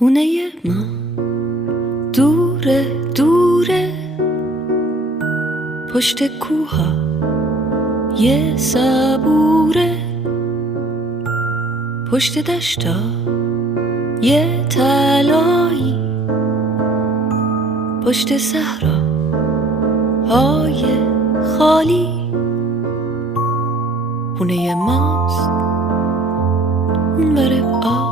خونه ما دوره دوره، پشت کوها یه صبوره، پشت دشتا یه تلایی، پشت صحرا های خالی. خونه ماست اون ور آب